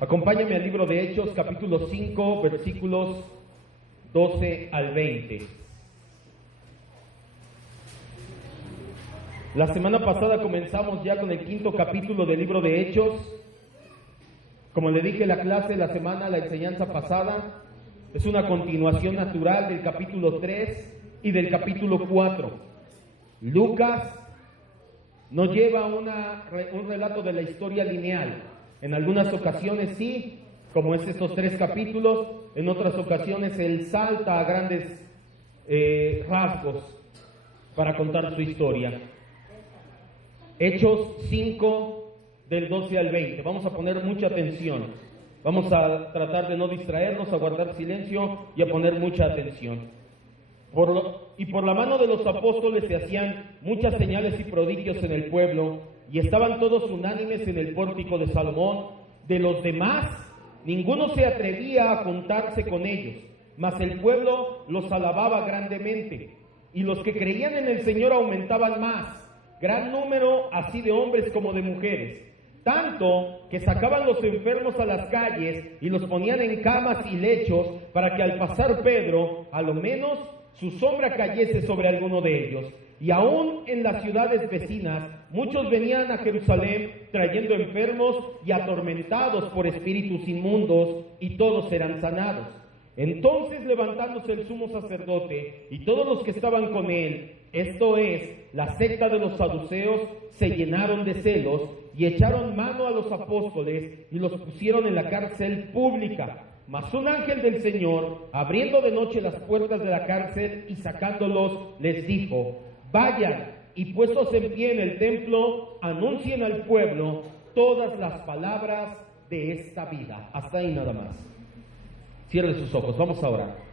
Acompáñame al libro de Hechos, capítulo 5, versículos 12 al 20. La semana pasada comenzamos ya con el 5.º capítulo del libro de Hechos. Como le dije en la clase, la enseñanza pasada, es una continuación natural del capítulo 3 y del capítulo 4. Lucas nos lleva un relato de la historia lineal. En algunas ocasiones sí, como es estos 3 capítulos, en otras ocasiones él salta a grandes rasgos para contar su historia. Hechos 5, del 12 al 20. Vamos a poner mucha atención. Vamos a tratar de no distraernos, a guardar silencio y a poner mucha atención. Por la mano de los apóstoles se hacían muchas señales y prodigios en el pueblo, y estaban todos unánimes en el pórtico de Salomón. De los demás, ninguno se atrevía a juntarse con ellos, mas el pueblo los alababa grandemente, y los que creían en el Señor aumentaban más, gran número así de hombres como de mujeres, tanto que sacaban los enfermos a las calles y los ponían en camas y lechos, para que al pasar Pedro, a lo menos su sombra cayese sobre alguno de ellos. Y aún en las ciudades vecinas, muchos venían a Jerusalén trayendo enfermos y atormentados por espíritus inmundos, y todos eran sanados. Entonces, levantándose el sumo sacerdote y todos los que estaban con él, esto es, la secta de los saduceos, se llenaron de celos y echaron mano a los apóstoles y los pusieron en la cárcel pública. Mas un ángel del Señor, abriendo de noche las puertas de la cárcel y sacándolos, les dijo: vayan, y puestos en pie en el templo, anuncien al pueblo todas las palabras de esta vida. Hasta ahí nada más. Cierre sus ojos, vamos a orar.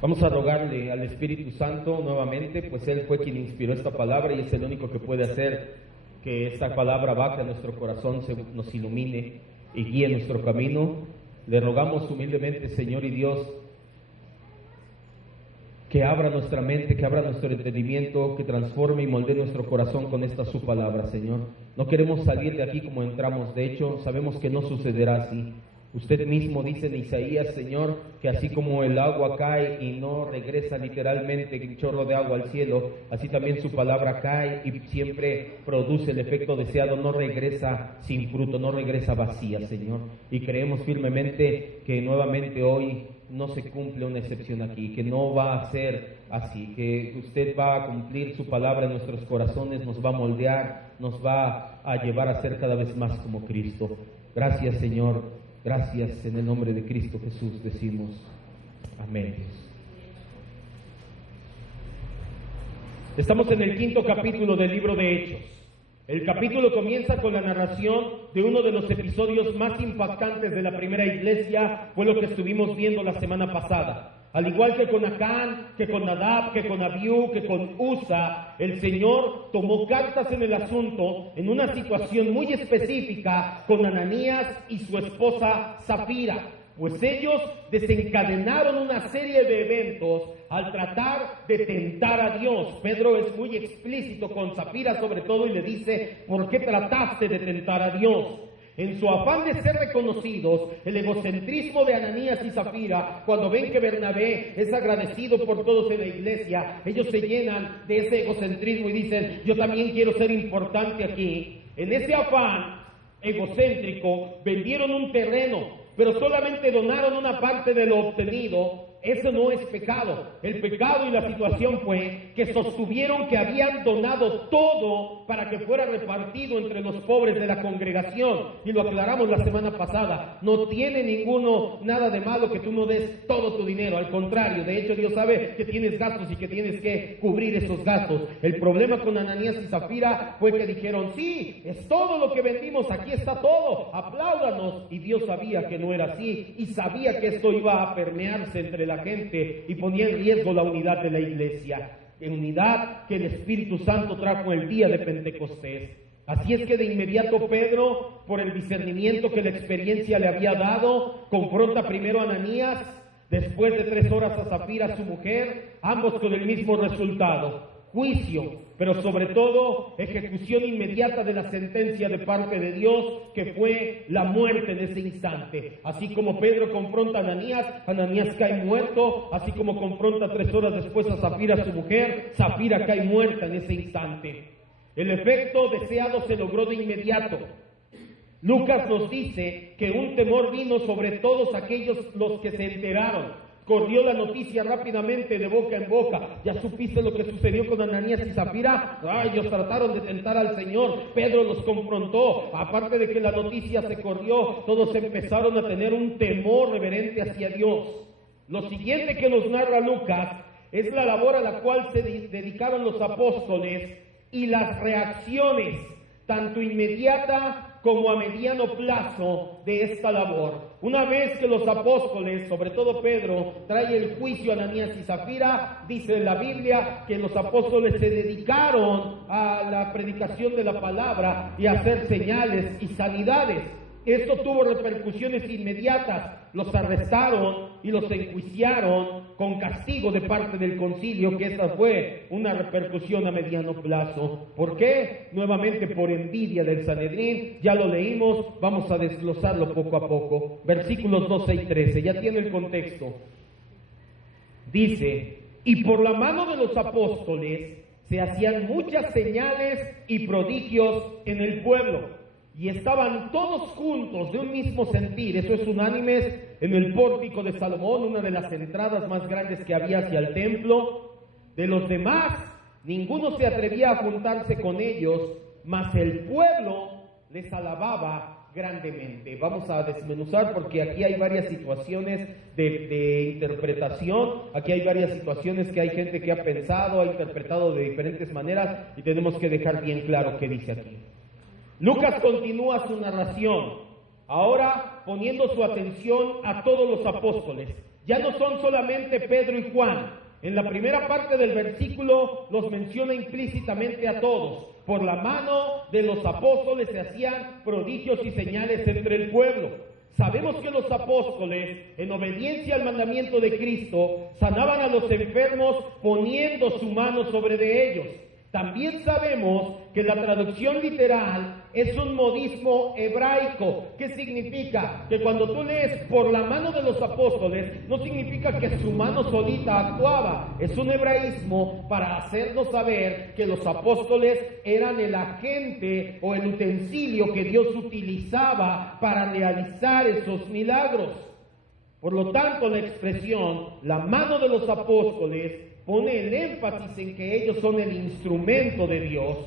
Vamos a rogarle al Espíritu Santo nuevamente, pues Él fue quien inspiró esta palabra y es el único que puede hacer que esta palabra baje a nuestro corazón, nos ilumine y guíe nuestro camino. Le rogamos humildemente, Señor y Dios, que abra nuestra mente, que abra nuestro entendimiento, que transforme y moldee nuestro corazón con esta su palabra, Señor. No queremos salir de aquí como entramos, de hecho, sabemos que no sucederá así. Usted mismo dice en Isaías, Señor, que así como el agua cae y no regresa literalmente un chorro de agua al cielo, así también su palabra cae y siempre produce el efecto deseado, no regresa sin fruto, no regresa vacía, Señor. Y creemos firmemente que nuevamente hoy no se cumple una excepción aquí, que no va a ser así, que usted va a cumplir su palabra en nuestros corazones, nos va a moldear, nos va a llevar a ser cada vez más como Cristo. Gracias, Señor. Gracias, en el nombre de Cristo Jesús decimos amén. Estamos en el 5.º capítulo del libro de Hechos. El capítulo comienza con la narración de uno de los episodios más impactantes de la primera iglesia, fue lo que estuvimos viendo la semana pasada. Al igual que con Acán, que con Nadab, que con Abiú, que con Usa, el Señor tomó cartas en el asunto en una situación muy específica con Ananías y su esposa Zafira, pues ellos desencadenaron una serie de eventos al tratar de tentar a Dios. Pedro es muy explícito con Zafira sobre todo y le dice: ¿por qué trataste de tentar a Dios? En su afán de ser reconocidos, el egocentrismo de Ananías y Zafira, cuando ven que Bernabé es agradecido por todos en la iglesia, ellos se llenan de ese egocentrismo y dicen: yo también quiero ser importante aquí. En ese afán egocéntrico, vendieron un terreno, pero solamente donaron una parte de lo obtenido. Eso no es pecado. El pecado y la situación fue que sostuvieron que habían donado todo para que fuera repartido entre los pobres de la congregación. Y lo aclaramos la semana pasada. No tiene nada de malo que tú no des todo tu dinero. Al contrario, de hecho Dios sabe que tienes gastos y que tienes que cubrir esos gastos. El problema con Ananías y Zafira fue que dijeron: sí, es todo lo que vendimos, aquí está todo, apláudanos. Y Dios sabía que no era así y sabía que esto iba a permearse entre la gente y ponía en riesgo la unidad de la iglesia, en unidad que el Espíritu Santo trajo el día de Pentecostés. Así es que de inmediato Pedro, por el discernimiento que la experiencia le había dado, confronta primero a Ananías, después de 3 horas a Zafira, su mujer, ambos con el mismo resultado: juicio, pero sobre todo ejecución inmediata de la sentencia de parte de Dios, que fue la muerte en ese instante. Así como Pedro confronta a Ananías, Ananías cae muerto. Así como confronta 3 horas después a Zafira, su mujer, Zafira cae muerta en ese instante. El efecto deseado se logró de inmediato. Lucas nos dice que un temor vino sobre todos aquellos los que se enteraron. Corrió la noticia rápidamente de boca en boca. ¿Ya supiste lo que sucedió con Ananías y Zafira? Ellos trataron de tentar al Señor. Pedro los confrontó. Aparte de que la noticia se corrió, todos empezaron a tener un temor reverente hacia Dios. Lo siguiente que nos narra Lucas es la labor a la cual se dedicaron los apóstoles y las reacciones, tanto inmediata como a mediano plazo, de esta labor. Una vez que los apóstoles, sobre todo Pedro, trae el juicio a Ananías y Zafira, dice la Biblia que los apóstoles se dedicaron a la predicación de la palabra y a hacer señales y sanidades. Esto tuvo repercusiones inmediatas. Los arrestaron y los enjuiciaron con castigo de parte del concilio, que esa fue una repercusión a mediano plazo. ¿Por qué? Nuevamente por envidia del Sanedrín. Ya lo leímos, vamos a desglosarlo poco a poco. Versículos 12 y 13, ya tiene el contexto. Dice: y por la mano de los apóstoles se hacían muchas señales y prodigios en el pueblo. Y estaban todos juntos de un mismo sentir, eso es unánimes, en el pórtico de Salomón, una de las entradas más grandes que había hacia el templo. De los demás, ninguno se atrevía a juntarse con ellos, mas el pueblo les alababa grandemente. Vamos a desmenuzar porque aquí hay varias situaciones de interpretación. Aquí hay varias situaciones que hay gente que ha pensado, ha interpretado de diferentes maneras, y tenemos que dejar bien claro qué dice aquí. Lucas continúa su narración, ahora poniendo su atención a todos los apóstoles. Ya no son solamente Pedro y Juan. En la primera parte del versículo los menciona implícitamente a todos. Por la mano de los apóstoles se hacían prodigios y señales entre el pueblo. Sabemos que los apóstoles, en obediencia al mandamiento de Cristo, sanaban a los enfermos poniendo su mano sobre de ellos. También sabemos que la traducción literal es un modismo hebraico. ¿Qué significa? Que cuando tú lees por la mano de los apóstoles, no significa que su mano solita actuaba. Es un hebraísmo para hacernos saber que los apóstoles eran el agente o el utensilio que Dios utilizaba para realizar esos milagros. Por lo tanto, la expresión la mano de los apóstoles pone el énfasis en que ellos son el instrumento de Dios.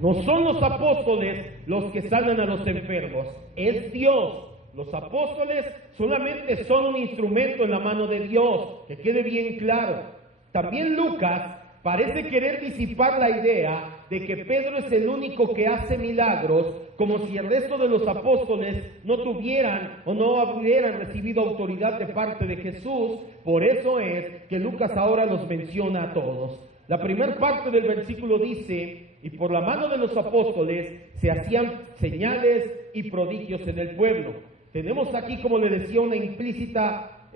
No son los apóstoles los que sanan a los enfermos, es Dios. Los apóstoles solamente son un instrumento en la mano de Dios, que quede bien claro. También Lucas parece querer disipar la idea de que Pedro es el único que hace milagros, como si el resto de los apóstoles no tuvieran o no hubieran recibido autoridad de parte de Jesús. Por eso es que Lucas ahora los menciona a todos. La primera parte del versículo dice: y por la mano de los apóstoles se hacían señales y prodigios en el pueblo. Tenemos aquí, como le decía, una implícita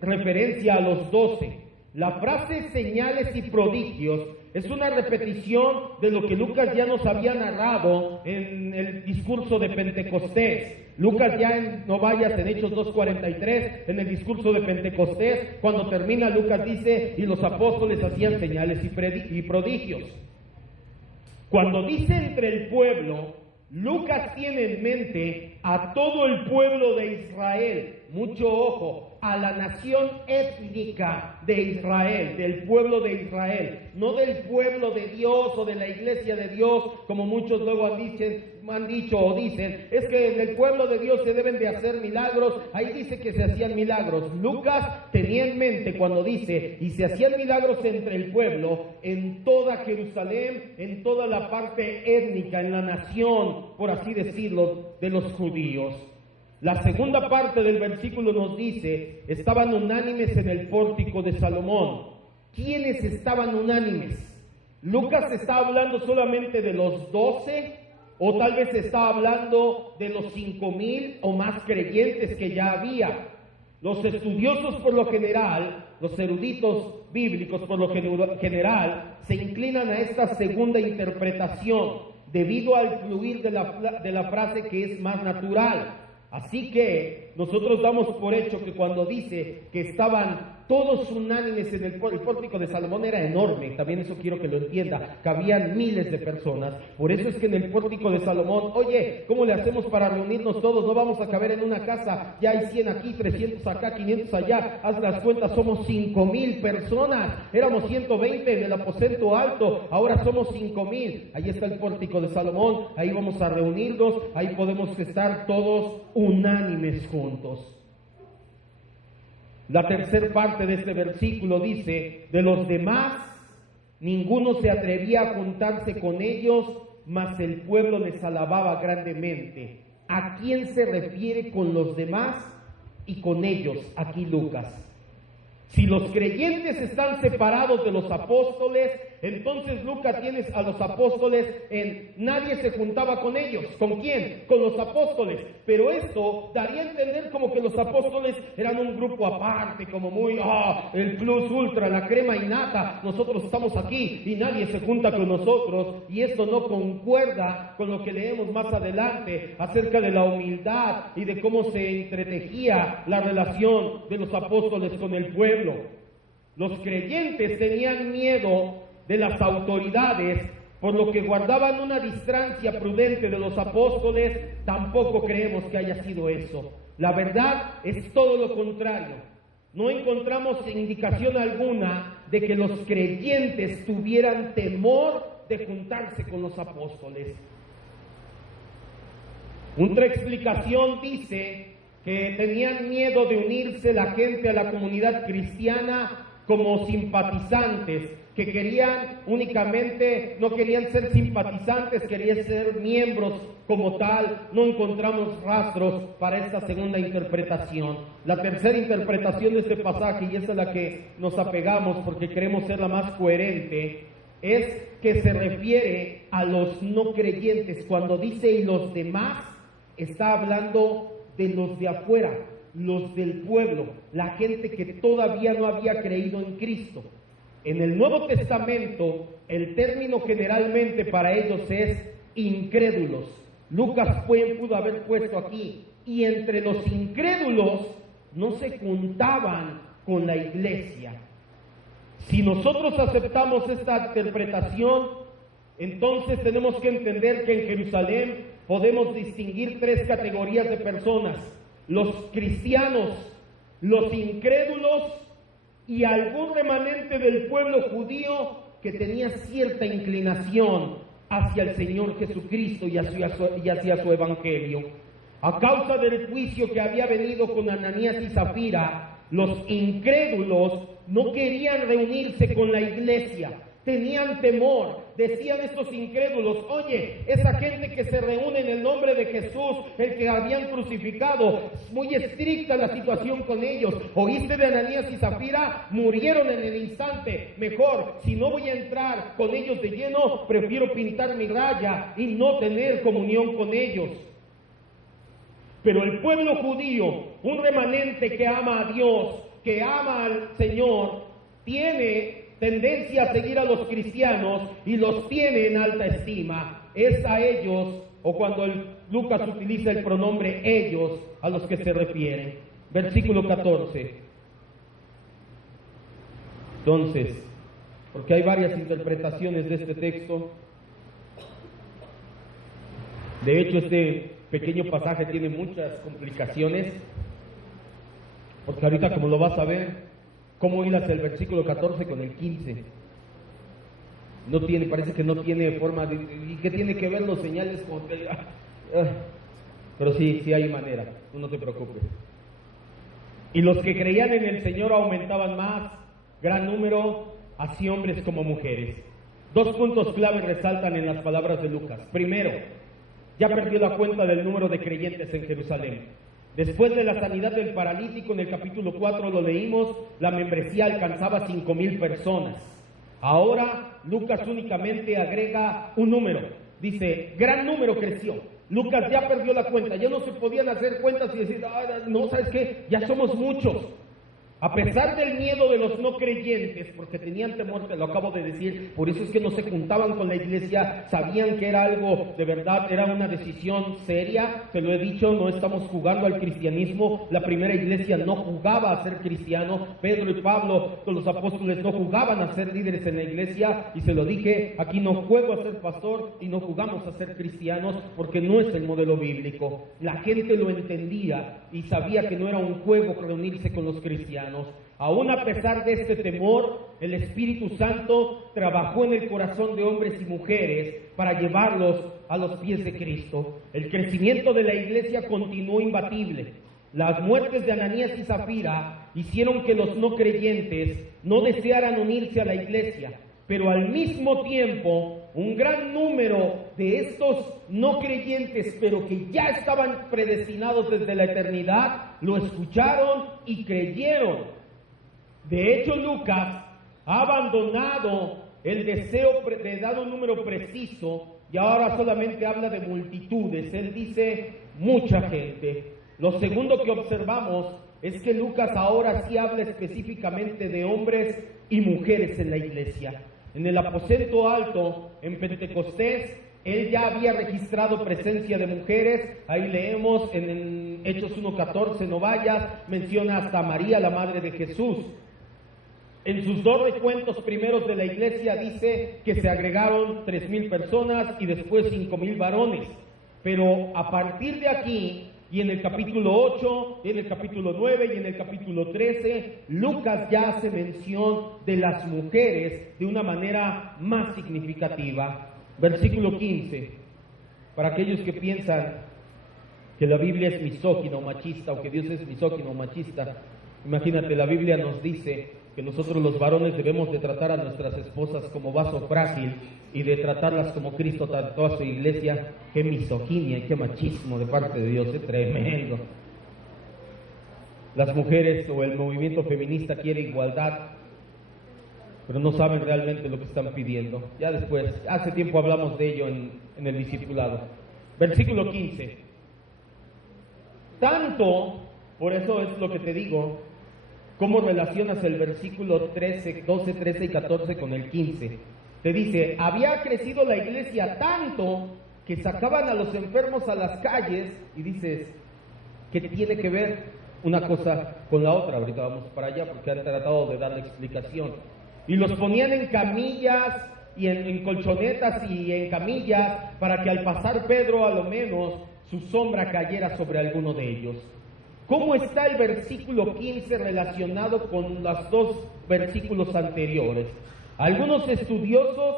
referencia a los 12. La frase señales y prodigios es una repetición de lo que Lucas ya nos había narrado en el discurso de Pentecostés. Lucas ya no vayas en Hechos 2:43, en el discurso de Pentecostés, cuando termina Lucas dice: y los apóstoles hacían señales y prodigios. Cuando dice entre el pueblo, Lucas tiene en mente a todo el pueblo de Israel. Mucho ojo, a la nación étnica de Israel, del pueblo de Israel, no del pueblo de Dios o de la iglesia de Dios, como muchos luego han dicho o dicen, es que en el pueblo de Dios se deben de hacer milagros. Ahí dice que se hacían milagros. Lucas tenía en mente cuando dice, y se hacían milagros entre el pueblo, en toda Jerusalén, en toda la parte étnica, en la nación, por así decirlo, de los judíos. La segunda parte del versículo nos dice, estaban unánimes en el pórtico de Salomón. ¿Quiénes estaban unánimes? Lucas está hablando solamente de los 12 O tal vez está hablando de los 5,000 o más creyentes que ya había. Los estudiosos por lo general, los eruditos bíblicos por lo general, se inclinan a esta segunda interpretación debido al fluir de la frase que es más natural. Así que nosotros damos por hecho que cuando dice que estaban todos unánimes en el pórtico de Salomón, era enorme, también eso quiero que lo entienda, cabían miles de personas. Por eso es que en el pórtico de Salomón, oye, ¿cómo le hacemos para reunirnos todos? No vamos a caber en una casa, ya hay 100 aquí, 300 acá, 500 allá, haz las cuentas, somos 5,000 personas, éramos 120 en el aposento alto, ahora somos 5,000, ahí está el pórtico de Salomón, ahí vamos a reunirnos, ahí podemos estar todos unánimes juntos. La tercera parte de este versículo dice, de los demás, ninguno se atrevía a juntarse con ellos, mas el pueblo les alababa grandemente. ¿A quién se refiere con los demás y con ellos? Aquí Lucas. Si los creyentes están separados de los apóstoles, entonces Lucas tienes a los apóstoles nadie se juntaba con ellos. ¿Con quién? Con los apóstoles. Pero esto daría a entender como que los apóstoles eran un grupo aparte, como muy, el plus ultra, la crema innata. Nosotros estamos aquí y nadie se junta con nosotros. Y esto no concuerda con lo que leemos más adelante acerca de la humildad y de cómo se entretejía la relación de los apóstoles con el pueblo. Los creyentes tenían miedo de las autoridades, por lo que guardaban una distancia prudente de los apóstoles. Tampoco creemos que haya sido eso. La verdad es todo lo contrario. No encontramos indicación alguna de que los creyentes tuvieran temor de juntarse con los apóstoles. Otra explicación dice que tenían miedo de unirse la gente a la comunidad cristiana como simpatizantes, que querían únicamente, no querían ser simpatizantes, querían ser miembros como tal. No encontramos rastros para esta segunda interpretación. La tercera interpretación de este pasaje, y esa es la que nos apegamos porque queremos ser la más coherente, es que se refiere a los no creyentes. Cuando dice y los demás, está hablando de los de afuera, los del pueblo, la gente que todavía no había creído en Cristo. En el Nuevo Testamento, el término generalmente para ellos es incrédulos. Lucas pudo haber puesto aquí, y entre los incrédulos no se juntaban con la iglesia. Si nosotros aceptamos esta interpretación, entonces tenemos que entender que en Jerusalén podemos distinguir tres categorías de personas: los cristianos, los incrédulos y algún remanente del pueblo judío que tenía cierta inclinación hacia el Señor Jesucristo y hacia su evangelio. A causa del juicio que había venido con Ananías y Zafira, los incrédulos no querían reunirse con la iglesia. Tenían temor, decían estos incrédulos: oye, esa gente que se reúne en el nombre de Jesús, el que habían crucificado, es muy estricta la situación con ellos. ¿Oíste de Ananías y Zafira? Murieron en el instante. Mejor, si no voy a entrar con ellos de lleno, prefiero pintar mi raya y no tener comunión con ellos. Pero el pueblo judío, un remanente que ama a Dios, que ama al Señor, tiene tendencia a seguir a los cristianos y los tiene en alta estima. Es a ellos, o cuando Lucas utiliza el pronombre ellos, a los que se refieren. Versículo 14. Entonces, porque hay varias interpretaciones de este texto. De hecho, este pequeño pasaje tiene muchas complicaciones, porque ahorita, como lo vas a ver, ¿cómo hilas el versículo 14 con el 15? No tiene, parece que no tiene forma de... ¿Y qué tiene que ver los señales con que... Pero sí hay manera, tú no te preocupes. Y los que creían en el Señor aumentaban más, gran número, así hombres como mujeres. Dos puntos clave resaltan en las palabras de Lucas. Primero, ya perdió la cuenta del número de creyentes en Jerusalén. Después de la sanidad del paralítico, en el capítulo 4 lo leímos, la membresía alcanzaba 5,000 personas. Ahora Lucas únicamente agrega un número, dice, gran número creció. Lucas ya perdió la cuenta, ya no se podían hacer cuentas y decir, no, ¿sabes qué? Ya somos muchos. A pesar del miedo de los no creyentes, porque tenían temor, te lo acabo de decir, por eso es que no se juntaban con la iglesia, sabían que era algo de verdad, era una decisión seria, te lo he dicho, no estamos jugando al cristianismo, la primera iglesia no jugaba a ser cristiano, Pedro y Pablo, los apóstoles no jugaban a ser líderes en la iglesia, y se lo dije, aquí no juego a ser pastor y no jugamos a ser cristianos, porque no es el modelo bíblico. La gente lo entendía y sabía que no era un juego reunirse con los cristianos. Aún a pesar de este temor, el Espíritu Santo trabajó en el corazón de hombres y mujeres para llevarlos a los pies de Cristo. El crecimiento de la iglesia continuó imbatible. Las muertes de Ananías y Zafira hicieron que los no creyentes no desearan unirse a la iglesia, pero al mismo tiempo un gran número de estos no creyentes, pero que ya estaban predestinados desde la eternidad, lo escucharon y creyeron. De hecho, Lucas ha abandonado el deseo de dar un número preciso y ahora solamente habla de multitudes. Él dice mucha gente. Lo segundo que observamos es que Lucas ahora sí habla específicamente de hombres y mujeres en la iglesia. En el aposento alto, en Pentecostés, él ya había registrado presencia de mujeres. Ahí leemos en Hechos 1:14, no vayas, menciona hasta María, la madre de Jesús. En sus dos recuentos primeros de la iglesia dice que se agregaron 3,000 personas y después 5,000 varones. Pero a partir de aquí, y en el capítulo 8, y en el capítulo 9 y en el capítulo 13, Lucas ya hace mención de las mujeres de una manera más significativa. Versículo 15, para aquellos que piensan que la Biblia es misógina o machista, o que Dios es misógino o machista, imagínate, la Biblia nos dice que nosotros los varones debemos de tratar a nuestras esposas como vaso frágil y de tratarlas como Cristo trató a su iglesia. Qué misoginia y qué machismo de parte de Dios, es tremendo. Las mujeres o el movimiento feminista quiere igualdad, pero no saben realmente lo que están pidiendo. Ya después, hace tiempo hablamos de ello en el discipulado. Versículo 15. Tanto, por eso es lo que te digo, ¿cómo relacionas el versículo 13, 12, 13 y 14 con el 15? Te dice, había crecido la iglesia tanto que sacaban a los enfermos a las calles, y dices, ¿qué tiene que ver una cosa con la otra? Ahorita vamos para allá porque han tratado de dar la explicación. Y los ponían en camillas y en colchonetas y en camillas para que al pasar Pedro, a lo menos, su sombra cayera sobre alguno de ellos. ¿Cómo está el versículo 15 relacionado con los dos versículos anteriores? Algunos estudiosos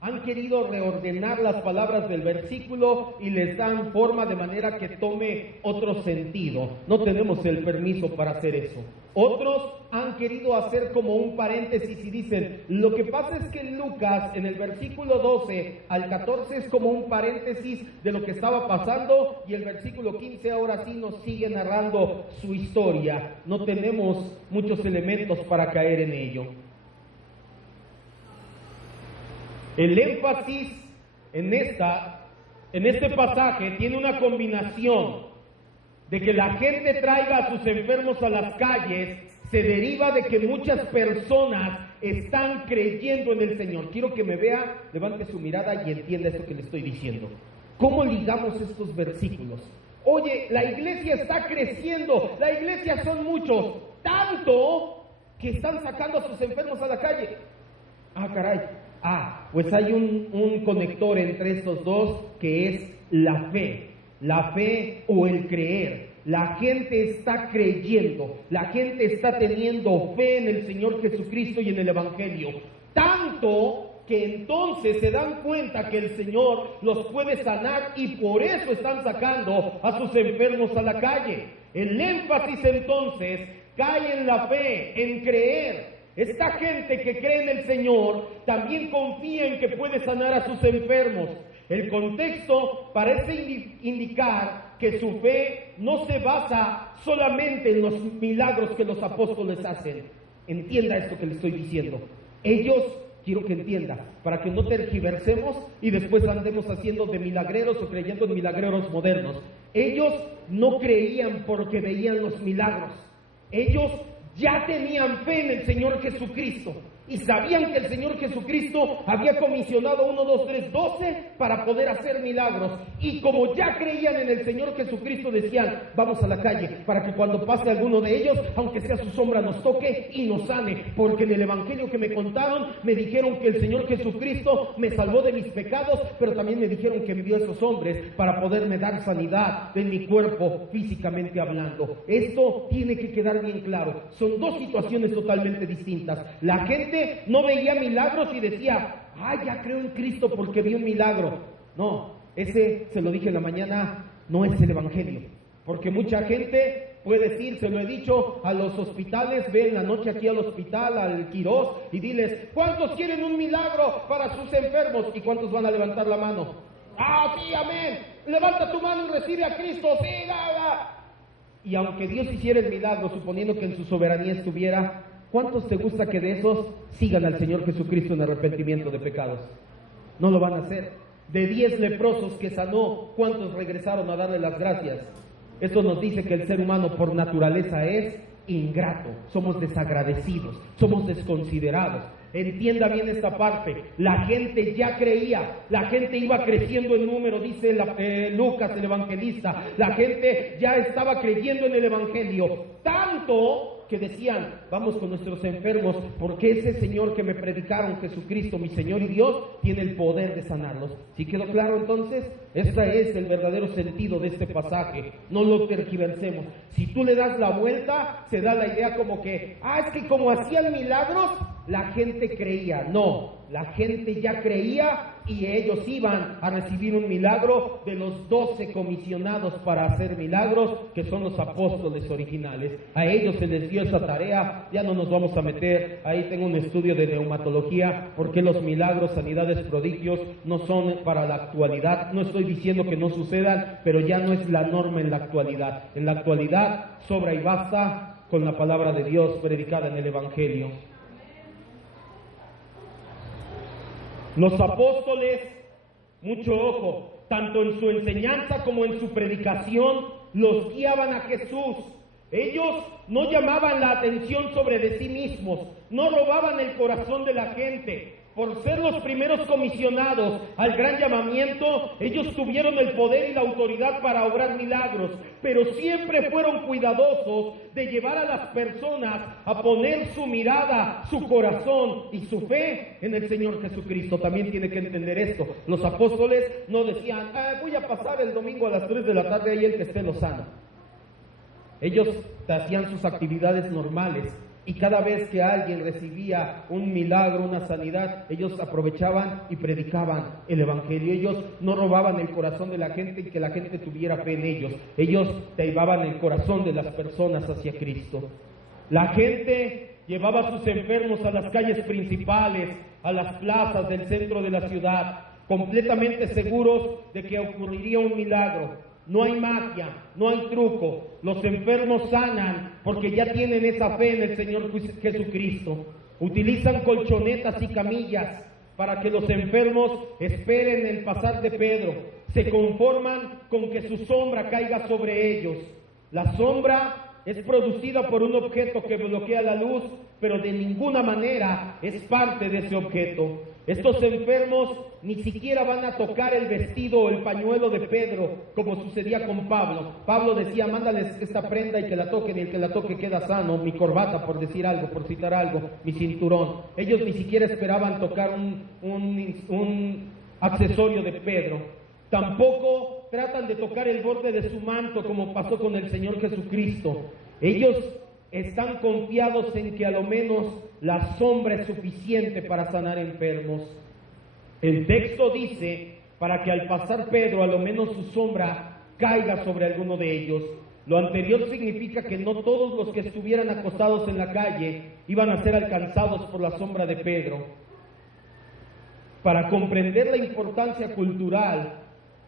han querido reordenar las palabras del versículo y les dan forma de manera que tome otro sentido. No tenemos el permiso para hacer eso. Otros han querido hacer como un paréntesis y dicen, lo que pasa es que Lucas en el versículo 12 al 14 es como un paréntesis de lo que estaba pasando y el versículo 15 ahora sí nos sigue narrando su historia. No tenemos muchos elementos para caer en ello. El énfasis en este pasaje tiene una combinación de que la gente traiga a sus enfermos a las calles, se deriva de que muchas personas están creyendo en el Señor. Quiero que me vea, levante su mirada y entienda esto que le estoy diciendo. ¿Cómo ligamos estos versículos? Oye, la iglesia está creciendo, la iglesia son muchos, tanto que están sacando a sus enfermos a la calle. Ah, caray. Pues hay un conector entre estos dos que es la fe o el creer. La gente está creyendo, la gente está teniendo fe en el Señor Jesucristo y en el Evangelio, tanto que entonces se dan cuenta que el Señor los puede sanar y por eso están sacando a sus enfermos a la calle. El énfasis entonces cae en la fe, en creer. Esta gente que cree en el Señor también confía en que puede sanar a sus enfermos. El contexto parece indicar que su fe no se basa solamente en los milagros que los apóstoles hacen. Entienda esto que le estoy diciendo. Ellos quiero que entienda, para que no tergiversemos y después andemos haciendo de milagreros o creyendo en milagreros modernos. Ellos no creían porque veían los milagros. Ellos ya tenían fe en el Señor Jesucristo y sabían que el Señor Jesucristo había comisionado 1, 2, 3, 12 para poder hacer milagros. Y como ya creían en el Señor Jesucristo, decían, vamos a la calle para que cuando pase alguno de ellos, aunque sea su sombra, nos toque y nos sane. Porque en el evangelio que me contaron, me dijeron que el Señor Jesucristo me salvó de mis pecados, pero también me dijeron que envió a esos hombres para poderme dar sanidad de mi cuerpo, físicamente hablando. Esto tiene que quedar bien claro. Son dos situaciones totalmente distintas. La gente no veía milagros y decía, ya creo en Cristo porque vi un milagro. No, ese, se lo dije en la mañana, no es el evangelio. Porque mucha gente puede decir, se lo he dicho a los hospitales, ven la noche aquí al hospital, al Quirós, y diles, ¿cuántos quieren un milagro para sus enfermos? ¿Y cuántos van a levantar la mano? Sí, amén. Levanta tu mano y recibe a Cristo. Sí, Y aunque Dios hiciera el milagro, suponiendo que en su soberanía estuviera, ¿cuántos te gusta que de esos sigan al Señor Jesucristo en arrepentimiento de pecados? No lo van a hacer. De 10 leprosos que sanó, ¿cuántos regresaron a darle las gracias? Esto nos dice que el ser humano por naturaleza es ingrato, somos desagradecidos, somos desconsiderados. Entienda bien esta parte, la gente ya creía, la gente iba creciendo en número, dice Lucas el evangelista, la gente ya estaba creyendo en el evangelio, tanto que decían, vamos con nuestros enfermos, porque ese Señor que me predicaron, Jesucristo, mi Señor y Dios, tiene el poder de sanarlos. ¿Sí quedó claro entonces? Este es el verdadero sentido de este pasaje, no lo tergiversemos. Si tú le das la vuelta, se da la idea como que, es que como hacían milagros, la gente creía. No, la gente ya creía y ellos iban a recibir un milagro de los 12 comisionados para hacer milagros, que son los apóstoles originales. A ellos se les dio esa tarea, ya no nos vamos a meter, ahí tengo un estudio de neumatología, porque los milagros, sanidades, prodigios no son para la actualidad. No estoy diciendo que no sucedan, pero ya no es la norma en la actualidad. En la actualidad sobra y basta con la palabra de Dios predicada en el evangelio. Los apóstoles, mucho ojo, tanto en su enseñanza como en su predicación, los guiaban a Jesús. Ellos no llamaban la atención sobre de sí mismos, no robaban el corazón de la gente. Por ser los primeros comisionados al gran llamamiento, ellos tuvieron el poder y la autoridad para obrar milagros, pero siempre fueron cuidadosos de llevar a las personas a poner su mirada, su corazón y su fe en el Señor Jesucristo. También tiene que entender esto. Los apóstoles no decían, voy a pasar el domingo a las 3 de la tarde ahí el que esté Lozano. Ellos hacían sus actividades normales. Y cada vez que alguien recibía un milagro, una sanidad, ellos aprovechaban y predicaban el evangelio. Ellos no robaban el corazón de la gente y que la gente tuviera fe en ellos. Ellos llevaban el corazón de las personas hacia Cristo. La gente llevaba a sus enfermos a las calles principales, a las plazas del centro de la ciudad, completamente seguros de que ocurriría un milagro. No hay magia, no hay truco. Los enfermos sanan porque ya tienen esa fe en el Señor Jesucristo. Utilizan colchonetas y camillas para que los enfermos esperen el pasar de Pedro. Se conforman con que su sombra caiga sobre ellos. La sombra es producida por un objeto que bloquea la luz, pero de ninguna manera es parte de ese objeto. Estos enfermos ni siquiera van a tocar el vestido o el pañuelo de Pedro, como sucedía con Pablo. Pablo decía, mándales esta prenda y que la toquen, y el que la toque queda sano. Mi corbata, por decir algo, por citar algo, mi cinturón. Ellos ni siquiera esperaban tocar un accesorio de Pedro. Tampoco tratan de tocar el borde de su manto, como pasó con el Señor Jesucristo. Ellos están confiados en que a lo menos la sombra es suficiente para sanar enfermos. El texto dice, para que al pasar Pedro, a lo menos su sombra caiga sobre alguno de ellos. Lo anterior significa que no todos los que estuvieran acostados en la calle iban a ser alcanzados por la sombra de Pedro. Para comprender la importancia cultural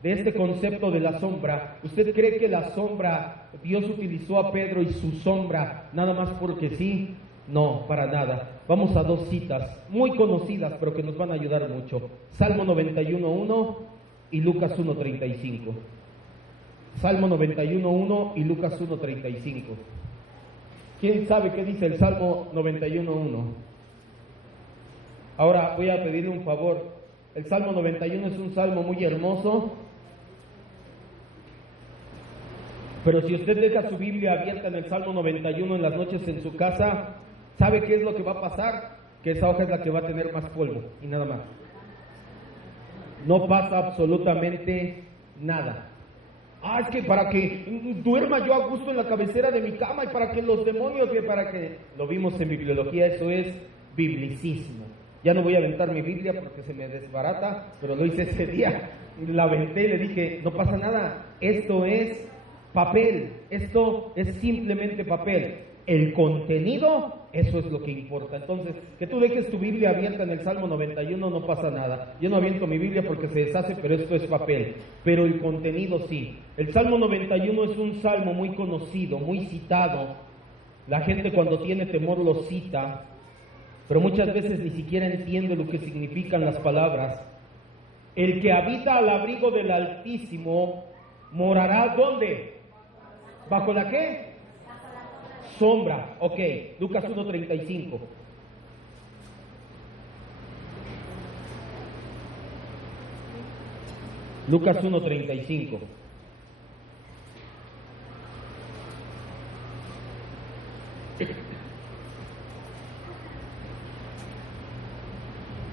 de este concepto de la sombra, ¿usted cree que la sombra, Dios utilizó a Pedro y su sombra nada más porque sí? No, para nada. Vamos a dos citas muy conocidas, pero que nos van a ayudar mucho. Salmo 91:1 y Lucas 1:35. Salmo 91:1 y Lucas 1:35. ¿Quién sabe qué dice el Salmo 91:1? Ahora voy a pedirle un favor. El Salmo 91 es un salmo muy hermoso, pero si usted deja su Biblia abierta en el Salmo 91 en las noches en su casa, ¿sabe qué es lo que va a pasar? Que esa hoja es la que va a tener más polvo y nada más. No pasa absolutamente nada. Es que para que duerma yo a gusto en la cabecera de mi cama y para que los demonios, lo vimos en bibliología, eso es biblicismo. Ya no voy a aventar mi Biblia porque se me desbarata, pero lo hice ese día. La aventé y le dije, no pasa nada, esto es papel, esto es simplemente papel. El contenido, eso es lo que importa. Entonces, que tú dejes tu Biblia abierta en el Salmo 91 no pasa nada. Yo no aviento mi Biblia porque se deshace, pero esto es papel. Pero el contenido sí. El Salmo 91 es un salmo muy conocido, muy citado. La gente cuando tiene temor lo cita, pero muchas veces ni siquiera entiende lo que significan las palabras. El que habita al abrigo del Altísimo morará ¿dónde? ¿Bajo la qué? Sombra. Ok, Lucas 1:35. Lucas 1:35.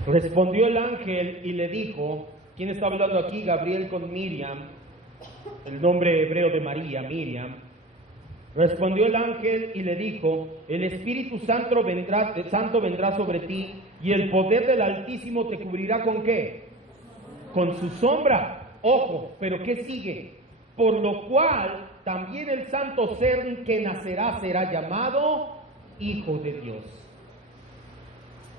Respondió el ángel y le dijo, ¿quién está hablando aquí? Gabriel con Miriam, el nombre hebreo de María, Miriam. Respondió el ángel y le dijo, el Espíritu Santo vendrá sobre ti y el poder del Altísimo te cubrirá ¿con qué? Con su sombra. Ojo, pero ¿qué sigue? Por lo cual también el santo ser que nacerá será llamado Hijo de Dios.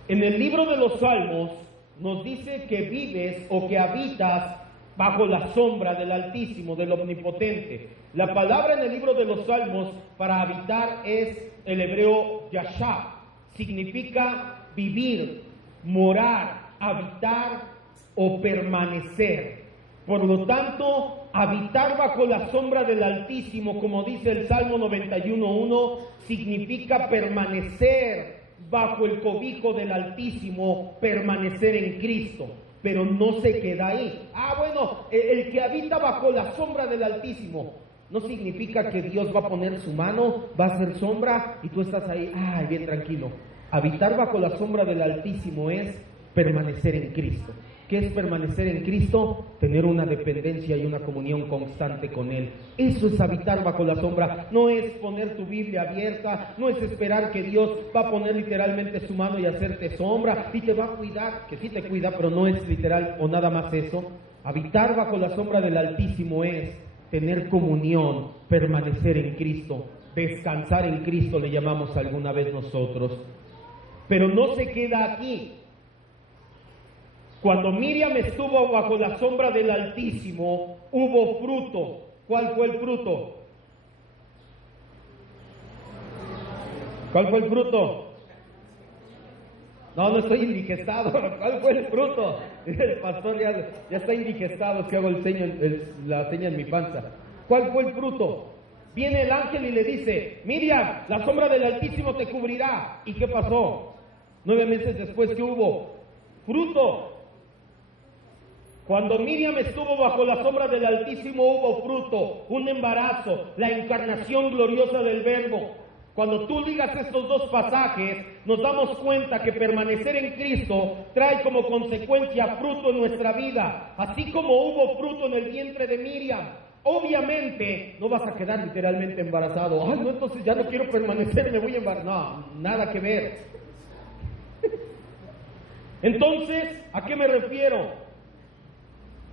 En el libro de los Salmos nos dice que vives o que habitas bajo la sombra del Altísimo, del Omnipotente. La palabra en el libro de los Salmos para habitar es el hebreo yashab. Significa vivir, morar, habitar o permanecer. Por lo tanto, habitar bajo la sombra del Altísimo, como dice el Salmo 91:1, significa permanecer bajo el cobijo del Altísimo, permanecer en Cristo. Pero no se queda ahí. El que habita bajo la sombra del Altísimo, no significa que Dios va a poner su mano, va a hacer sombra y tú estás ahí, bien tranquilo. Habitar bajo la sombra del Altísimo es permanecer en Cristo. ¿Qué es permanecer en Cristo? Tener una dependencia y una comunión constante con Él. Eso es habitar bajo la sombra. No es poner tu Biblia abierta, no es esperar que Dios va a poner literalmente su mano y hacerte sombra y te va a cuidar, que sí te cuida, pero no es literal o nada más eso. Habitar bajo la sombra del Altísimo es tener comunión, permanecer en Cristo, descansar en Cristo, le llamamos alguna vez nosotros. Pero no se queda aquí. Cuando Miriam estuvo bajo la sombra del Altísimo, hubo fruto. ¿Cuál fue el fruto? ¿Cuál fue el fruto? No estoy indigestado. ¿Cuál fue el fruto? El pastor ya está indigestado, que hago la seña en mi panza. ¿Cuál fue el fruto? Viene el ángel y le dice, Miriam, la sombra del Altísimo te cubrirá. ¿Y qué pasó? 9 meses después, ¿qué hubo? Fruto. Cuando Miriam estuvo bajo la sombra del Altísimo hubo fruto, un embarazo, la encarnación gloriosa del Verbo. Cuando tú ligas estos dos pasajes, nos damos cuenta que permanecer en Cristo trae como consecuencia fruto en nuestra vida, así como hubo fruto en el vientre de Miriam. Obviamente no vas a quedar literalmente embarazado. Entonces ya no quiero permanecer, me voy a embarazar. No, nada que ver. Entonces, ¿a qué me refiero?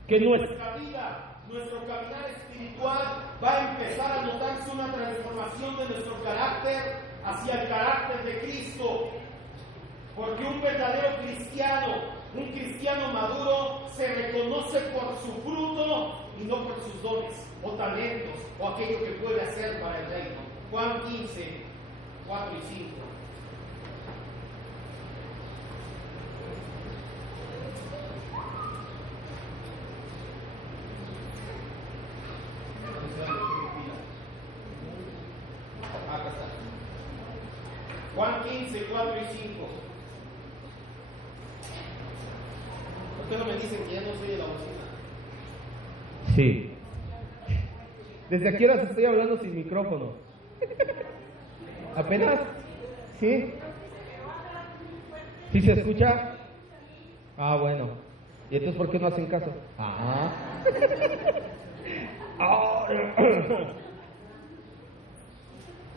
Que nuestra vida, nuestro caminar espiritual va a empezar a notarse una transformación de nuestro carácter hacia el carácter de Cristo. Porque un verdadero cristiano, un cristiano maduro, se reconoce por su fruto y no por sus dones o talentos o aquello que puede hacer para el reino. Juan 15, 4 y 5. Juan 15, 4 y 5. ¿Por qué no me dicen que ya no soy de la bocina? Sí. ¿Desde aquí ahora estoy hablando sin micrófono? ¿Apenas? ¿Sí? ¿Sí se escucha? Ah, bueno. ¿Y entonces por qué no hacen caso? Ah.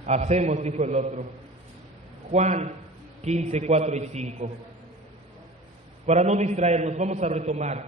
Hacemos, dijo el otro. Juan 15, 4 y 5. Para no distraernos, vamos a retomar.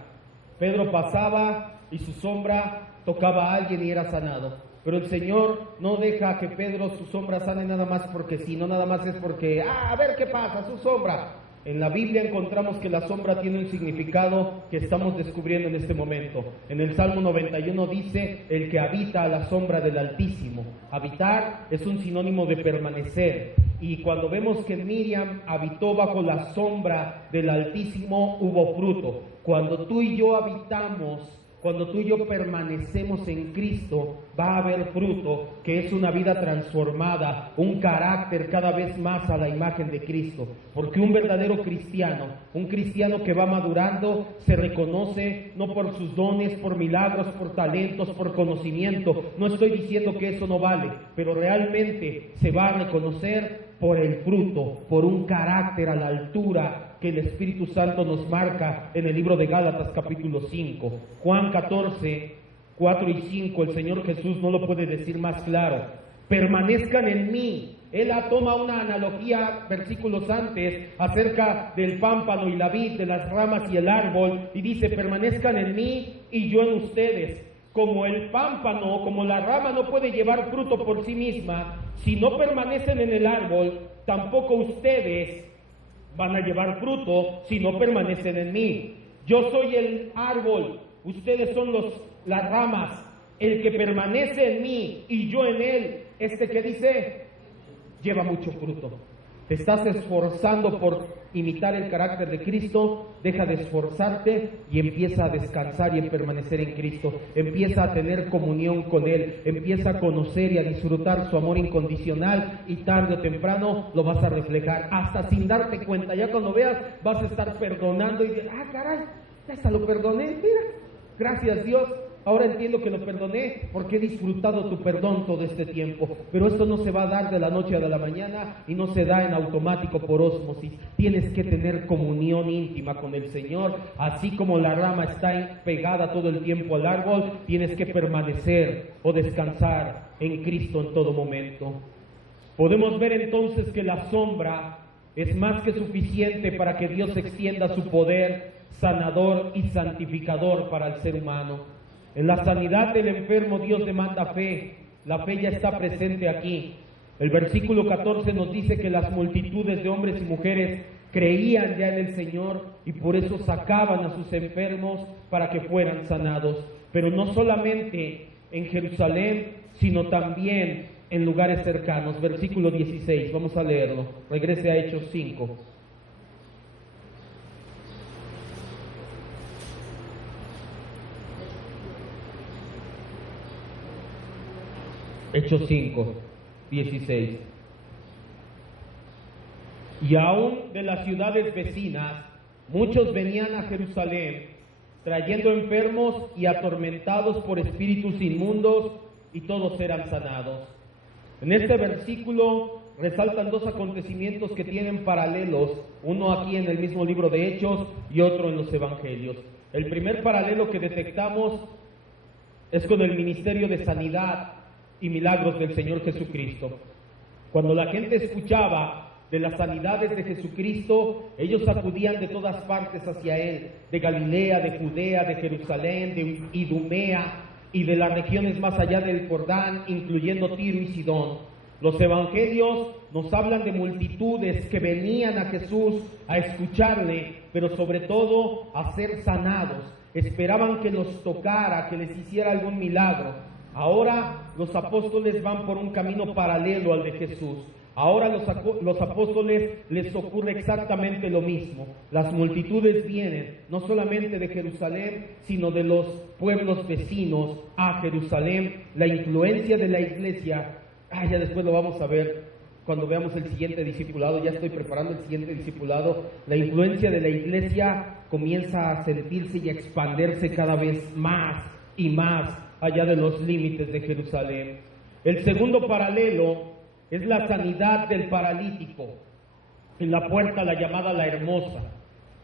Pedro pasaba y su sombra tocaba a alguien y era sanado. Pero el Señor no deja que Pedro su sombra sane nada más porque sí, no nada más es porque, a ver qué pasa, su sombra. En la Biblia encontramos que la sombra tiene un significado que estamos descubriendo en este momento. En el Salmo 91 dice, el que habita a la sombra del Altísimo. Habitar es un sinónimo de permanecer. Y cuando vemos que Miriam habitó bajo la sombra del Altísimo, hubo fruto. Cuando tú y yo habitamos, cuando tú y yo permanecemos en Cristo, va a haber fruto, que es una vida transformada, un carácter cada vez más a la imagen de Cristo. Porque un verdadero cristiano, un cristiano que va madurando, se reconoce no por sus dones, por milagros, por talentos, por conocimiento. No estoy diciendo que eso no vale, pero realmente se va a reconocer por el fruto, por un carácter a la altura que el Espíritu Santo nos marca en el libro de Gálatas capítulo 5. Juan 14, 4 y 5, el Señor Jesús no lo puede decir más claro. Permanezcan en mí. Él toma una analogía versículos antes acerca del pámpano y la vid, de las ramas y el árbol, y dice, permanezcan en mí y yo en ustedes. Como el pámpano, como la rama no puede llevar fruto por sí misma, si no permanecen en el árbol, tampoco ustedes van a llevar fruto si no permanecen en mí. Yo soy el árbol, ustedes son las ramas. El que permanece en mí y yo en él, que dice, lleva mucho fruto. Te estás esforzando por imitar el carácter de Cristo, deja de esforzarte y empieza a descansar y a permanecer en Cristo. Empieza a tener comunión con Él, empieza a conocer y a disfrutar su amor incondicional y tarde o temprano lo vas a reflejar, hasta sin darte cuenta. Ya cuando veas vas a estar perdonando y dices, caray, ya hasta lo perdoné, mira, gracias Dios. Ahora entiendo que lo perdoné porque he disfrutado tu perdón todo este tiempo. Pero esto no se va a dar de la noche a la mañana y no se da en automático por ósmosis. Tienes que tener comunión íntima con el Señor. Así como la rama está pegada todo el tiempo al árbol, tienes que permanecer o descansar en Cristo en todo momento. Podemos ver entonces que la sombra es más que suficiente para que Dios extienda su poder sanador y santificador para el ser humano. En la sanidad del enfermo Dios demanda fe. La fe ya está presente aquí. El versículo 14 nos dice que las multitudes de hombres y mujeres creían ya en el Señor y por eso sacaban a sus enfermos para que fueran sanados. Pero no solamente en Jerusalén, sino también en lugares cercanos. Versículo 16, vamos a leerlo. Regrese a Hechos 5. Hechos 5, 16. Y aún de las ciudades vecinas, muchos venían a Jerusalén, trayendo enfermos y atormentados por espíritus inmundos, y todos eran sanados. En este versículo resaltan dos acontecimientos que tienen paralelos, uno aquí en el mismo libro de Hechos y otro en los Evangelios. El primer paralelo que detectamos es con el ministerio de sanidad y milagros del Señor Jesucristo. Cuando la gente escuchaba de las sanidades de Jesucristo, ellos acudían de todas partes hacia Él, de Galilea, de Judea, de Jerusalén, de Idumea y de las regiones más allá del Jordán, incluyendo Tiro y Sidón. Los evangelios nos hablan de multitudes que venían a Jesús a escucharle, pero sobre todo a ser sanados. Esperaban que los tocara, que les hiciera algún milagro. Ahora los apóstoles van por un camino paralelo al de Jesús. Ahora los apóstoles les ocurre exactamente lo mismo. Las multitudes vienen no solamente de Jerusalén, sino de los pueblos vecinos a Jerusalén. La influencia de la iglesia, ya después lo vamos a ver, cuando veamos el siguiente discipulado, ya estoy preparando el siguiente discipulado, la influencia de la iglesia comienza a sentirse y a expandirse cada vez más y más allá de los límites de Jerusalén. El segundo paralelo es la sanidad del paralítico en la puerta, la llamada La Hermosa.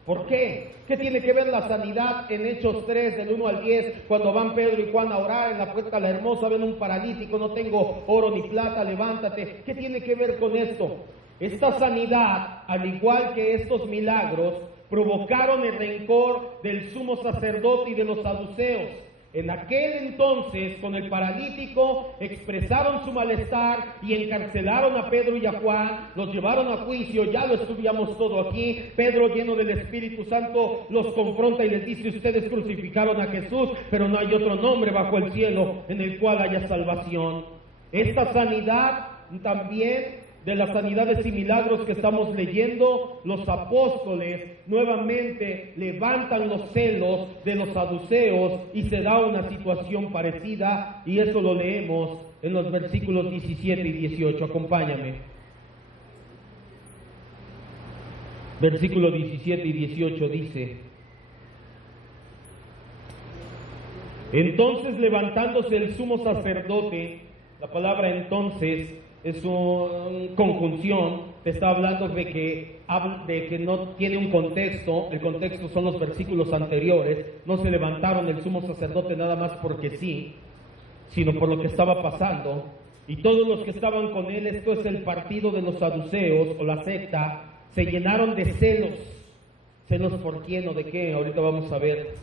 ¿Por qué? ¿Qué tiene que ver la sanidad en Hechos 3, del 1 al 10, cuando van Pedro y Juan a orar en la puerta La Hermosa, ven un paralítico, no tengo oro ni plata, levántate? ¿Qué tiene que ver con esto? Esta sanidad, al igual que estos milagros, provocaron el rencor del sumo sacerdote y de los saduceos. En aquel entonces, con el paralítico, expresaron su malestar y encarcelaron a Pedro y a Juan, los llevaron a juicio, ya lo estudiamos todo aquí. Pedro, lleno del Espíritu Santo, los confronta y les dice: ustedes crucificaron a Jesús, pero no hay otro nombre bajo el cielo en el cual haya salvación. Esta sanidad también, de las sanidades y milagros que estamos leyendo, los apóstoles nuevamente levantan los celos de los saduceos y se da una situación parecida, y eso lo leemos en los versículos 17 y 18. Acompáñame. Versículo 17 y 18 dice: entonces, levantándose el sumo sacerdote, la palabra entonces es una conjunción, te está hablando de que no tiene un contexto. El contexto son los versículos anteriores. No se levantaron el sumo sacerdote nada más porque sí, sino por lo que estaba pasando. Y todos los que estaban con él, esto es el partido de los saduceos o la secta, se llenaron de celos. ¿Celos por quién o de qué? Ahorita vamos a ver.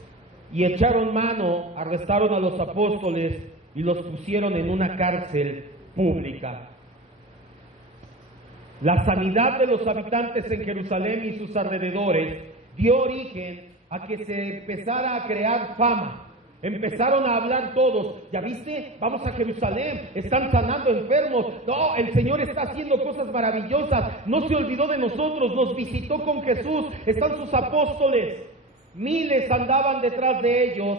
Y echaron mano, arrestaron a los apóstoles y los pusieron en una cárcel pública. La sanidad de los habitantes en Jerusalén y sus alrededores dio origen a que se empezara a crear fama. Empezaron a hablar todos: ¿ya viste? Vamos a Jerusalén, están sanando enfermos. No, el Señor está haciendo cosas maravillosas. No se olvidó de nosotros, nos visitó con Jesús, están sus apóstoles. Miles andaban detrás de ellos,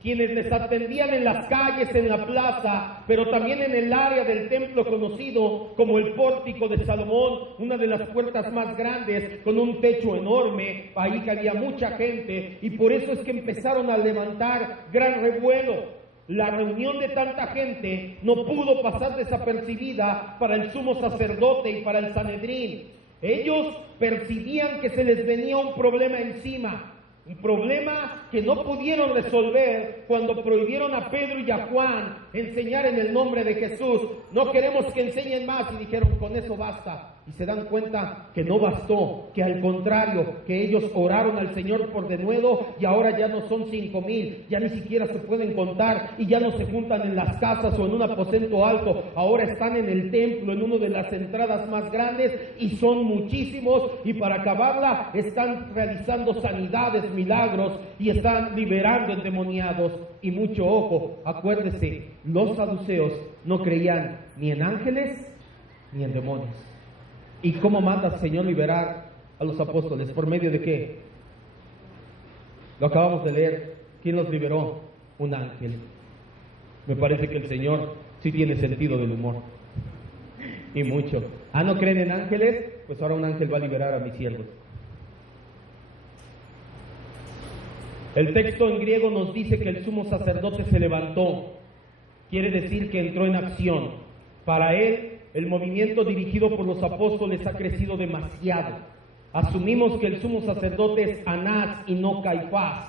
quienes les atendían en las calles, en la plaza, pero también en el área del templo conocido como el Pórtico de Salomón, una de las puertas más grandes, con un techo enorme. Ahí cabía mucha gente, y por eso es que empezaron a levantar gran revuelo. La reunión de tanta gente no pudo pasar desapercibida para el sumo sacerdote y para el Sanedrín. Ellos percibían que se les venía un problema encima. Un problema que no pudieron resolver cuando prohibieron a Pedro y a Juan enseñar en el nombre de Jesús. No queremos que enseñen más, y dijeron: con eso basta. Y se dan cuenta que no bastó, que al contrario, que ellos oraron al Señor por denuedo, y ahora ya no son 5,000, ya ni siquiera se pueden contar, y ya no se juntan en las casas o en un aposento alto. Ahora están en el templo, en una de las entradas más grandes, y son muchísimos, y para acabarla están realizando sanidades, milagros, y están liberando endemoniados. Y mucho ojo, acuérdese, los saduceos no creían ni en ángeles ni en demonios. ¿Y cómo manda el Señor liberar a los apóstoles? ¿Por medio de qué? Lo acabamos de leer. ¿Quién los liberó? Un ángel. Me parece que el Señor sí tiene sentido del humor. Y mucho. ¿No creen en ángeles? Pues ahora un ángel va a liberar a mis siervos. El texto en griego nos dice que el sumo sacerdote se levantó. Quiere decir que entró en acción. Para él, el movimiento dirigido por los apóstoles ha crecido demasiado. Asumimos que el sumo sacerdote es Anás y no Caifás,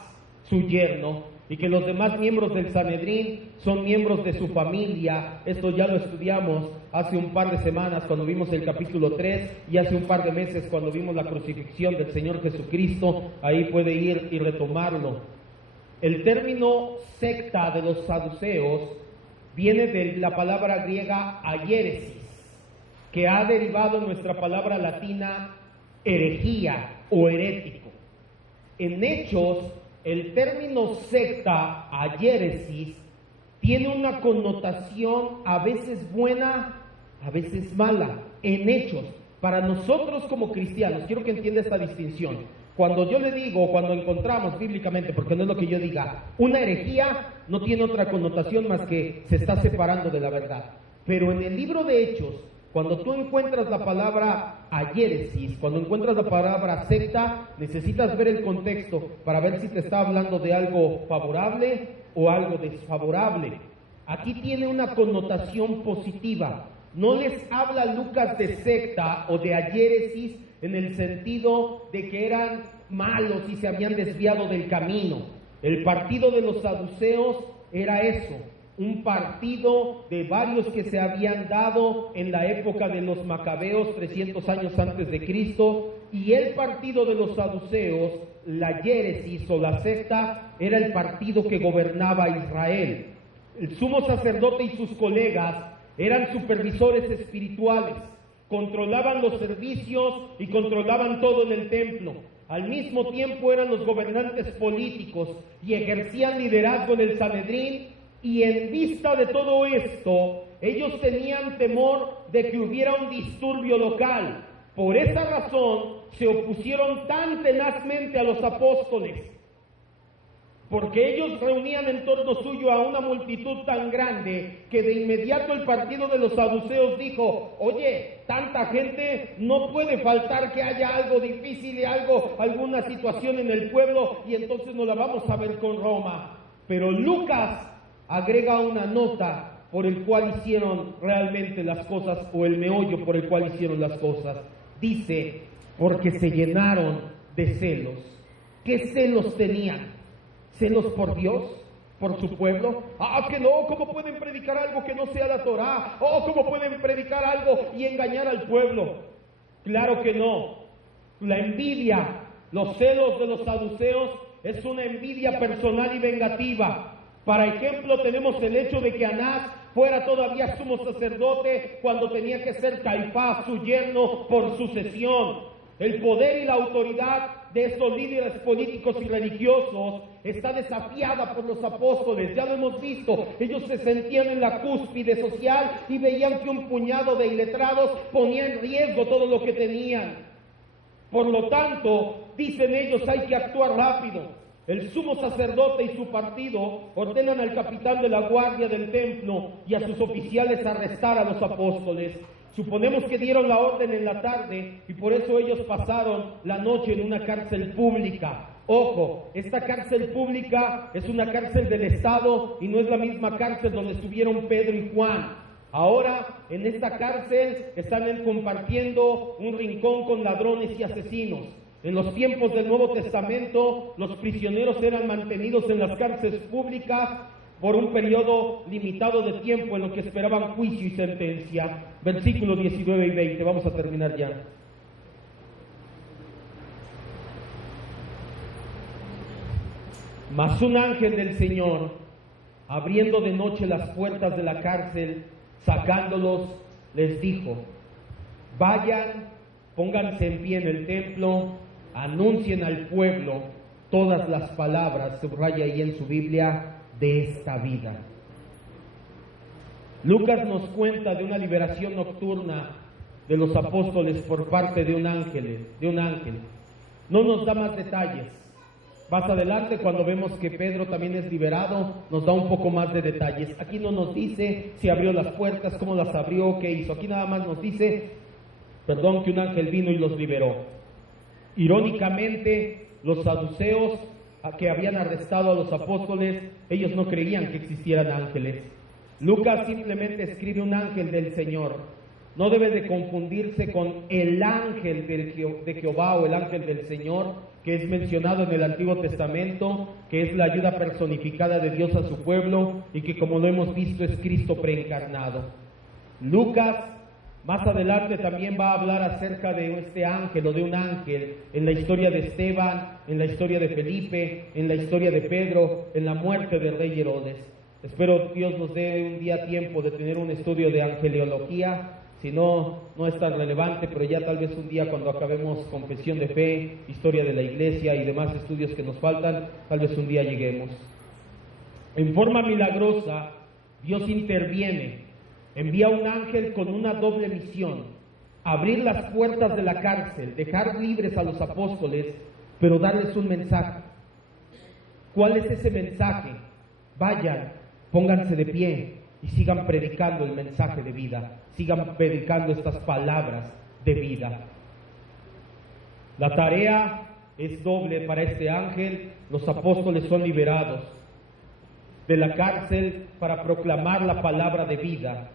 su yerno, y que los demás miembros del Sanedrín son miembros de su familia. Esto ya lo estudiamos hace un par de semanas cuando vimos el capítulo 3, y hace un par de meses cuando vimos la crucifixión del Señor Jesucristo. Ahí puede ir y retomarlo. El término secta de los saduceos viene de la palabra griega airesis, que ha derivado en nuestra palabra latina herejía o herético. En Hechos, el término secta, airesis, tiene una connotación a veces buena, a veces mala. En Hechos, para nosotros como cristianos, quiero que entienda esta distinción. Cuando yo le digo, cuando encontramos bíblicamente, porque no es lo que yo diga, una herejía no tiene otra connotación más que se está separando de la verdad. Pero en el libro de Hechos, Cuando tú encuentras la palabra ayéresis, cuando encuentras la palabra secta, necesitas ver el contexto para ver si te está hablando de algo favorable o algo desfavorable. Aquí tiene una connotación positiva. No les habla Lucas de secta o de ayéresis en el sentido de que eran malos y se habían desviado del camino. El partido de los saduceos era eso, un partido de varios que se habían dado en la época de los macabeos 300 años antes de Cristo, y el partido de los saduceos, la ayéresis o la secta, era el partido que gobernaba Israel. El sumo sacerdote y sus colegas eran supervisores espirituales, controlaban los servicios y controlaban todo en el templo. Al mismo tiempo eran los gobernantes políticos y ejercían liderazgo en el Sanedrín, y en vista de todo esto, ellos tenían temor de que hubiera un disturbio local. Por esa razón se opusieron tan tenazmente a los apóstoles, porque ellos reunían en torno suyo a una multitud tan grande que de inmediato el partido de los saduceos dijo: oye, tanta gente, no puede faltar que haya algo difícil y alguna situación en el pueblo, y entonces nos la vamos a ver con Roma. Pero Lucas agrega una nota por el cual hicieron realmente las cosas, o el meollo por el cual hicieron las cosas. Dice, porque se llenaron de celos. ¿Qué celos tenían? ¿Celos por Dios? ¿Por su pueblo? Que no, ¿cómo pueden predicar algo que no sea la Torá? ¿Cómo pueden predicar algo y engañar al pueblo? Claro que no. La envidia, los celos de los saduceos es una envidia personal y vengativa. Para ejemplo, tenemos el hecho de que Anás fuera todavía sumo sacerdote cuando tenía que ser Caifás, su yerno, por sucesión. El poder y la autoridad de estos líderes políticos y religiosos está desafiada por los apóstoles. Ya lo hemos visto, ellos se sentían en la cúspide social y veían que un puñado de iletrados ponía en riesgo todo lo que tenían. Por lo tanto, dicen ellos, hay que actuar rápido. El sumo sacerdote y su partido ordenan al capitán de la guardia del templo y a sus oficiales arrestar a los apóstoles. Suponemos que dieron la orden en la tarde y por eso ellos pasaron la noche en una cárcel pública. Ojo, esta cárcel pública es una cárcel del Estado y no es la misma cárcel donde estuvieron Pedro y Juan. Ahora, en esta cárcel están compartiendo un rincón con ladrones y asesinos. En los tiempos del Nuevo Testamento, los prisioneros eran mantenidos en las cárceles públicas por un periodo limitado de tiempo en lo que esperaban juicio y sentencia. Versículos 19 y 20, vamos a terminar ya. Mas un ángel del Señor, abriendo de noche las puertas de la cárcel, sacándolos, les dijo: vayan, pónganse en pie en el templo, anuncien al pueblo todas las palabras, subraya ahí en su Biblia, de esta vida. Lucas nos cuenta de una liberación nocturna de los apóstoles por parte de un ángel. No nos da más detalles. Más adelante, cuando vemos que Pedro también es liberado, nos da un poco más de detalles. Aquí no nos dice si abrió las puertas, cómo las abrió, qué hizo. Aquí nada más nos dice, que un ángel vino y los liberó. Irónicamente, los saduceos que habían arrestado a los apóstoles, ellos no creían que existieran ángeles. Lucas simplemente escribe un ángel del Señor. No debe de confundirse con el ángel de Jehová o el ángel del Señor, que es mencionado en el Antiguo Testamento, que es la ayuda personificada de Dios a su pueblo y que, como lo hemos visto, es Cristo preencarnado. Lucas más adelante también va a hablar acerca de este ángel o de un ángel en la historia de Esteban, en la historia de Felipe, en la historia de Pedro, en la muerte del rey Herodes. Espero Dios nos dé un día tiempo de tener un estudio de angeleología. Si no, no es tan relevante, pero ya tal vez un día cuando acabemos confesión de fe, historia de la iglesia y demás estudios que nos faltan, tal vez un día lleguemos. En forma milagrosa, Dios interviene. Envía un ángel con una doble misión: abrir las puertas de la cárcel, dejar libres a los apóstoles, pero darles un mensaje. ¿Cuál es ese mensaje? Vayan, pónganse de pie, y sigan predicando el mensaje de vida, sigan predicando estas palabras de vida. La tarea es doble para este ángel. Los apóstoles son liberados de la cárcel para proclamar la palabra de vida.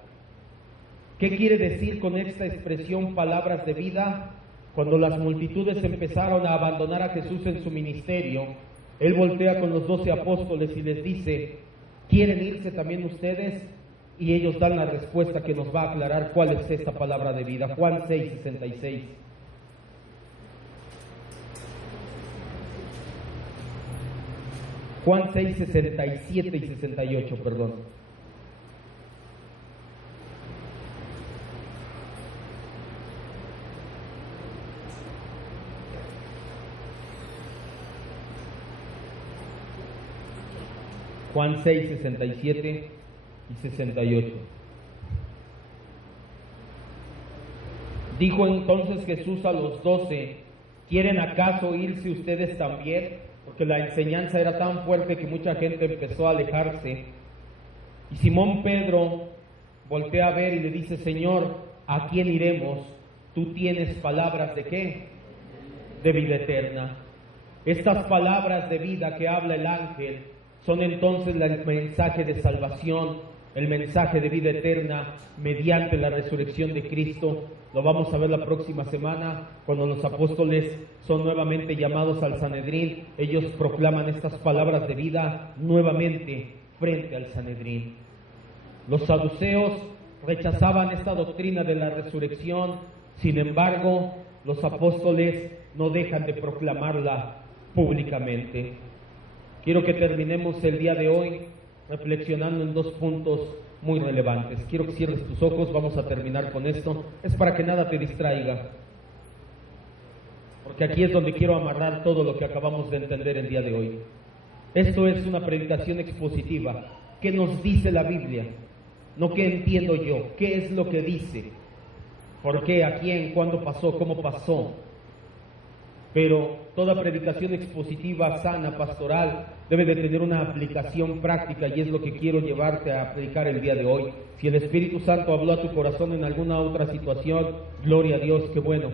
¿Qué quiere decir con esta expresión palabras de vida? Cuando las multitudes empezaron a abandonar a Jesús en su ministerio, Él voltea con los 12 apóstoles y les dice: ¿quieren irse también ustedes? Y ellos dan la respuesta que nos va a aclarar cuál es esta palabra de vida. Juan 6:66. Juan 6, 67 y 68, perdón. Juan 6, 67 y 68. Dijo entonces Jesús a los 12: ¿quieren acaso irse ustedes también? Porque la enseñanza era tan fuerte que mucha gente empezó a alejarse. Y Simón Pedro voltea a ver y le dice: Señor, ¿a quién iremos? Tú tienes palabras ¿de qué? De vida eterna. Estas palabras de vida que habla el ángel son entonces el mensaje de salvación, el mensaje de vida eterna mediante la resurrección de Cristo. Lo vamos a ver la próxima semana, cuando los apóstoles son nuevamente llamados al Sanedrín. Ellos proclaman estas palabras de vida nuevamente frente al Sanedrín. Los saduceos rechazaban esta doctrina de la resurrección. Sin embargo, los apóstoles no dejan de proclamarla públicamente. Quiero que terminemos el día de hoy reflexionando en 2 puntos muy relevantes. Quiero que cierres tus ojos, vamos a terminar con esto. Es para que nada te distraiga, porque aquí es donde quiero amarrar todo lo que acabamos de entender el día de hoy. Esto es una predicación expositiva. ¿Qué nos dice la Biblia? No qué entiendo yo, qué es lo que dice, por qué, a quién, cuándo pasó, cómo pasó. Pero toda predicación expositiva, sana, pastoral, debe de tener una aplicación práctica, y es lo que quiero llevarte a predicar el día de hoy. Si el Espíritu Santo habló a tu corazón en alguna otra situación, gloria a Dios, qué bueno.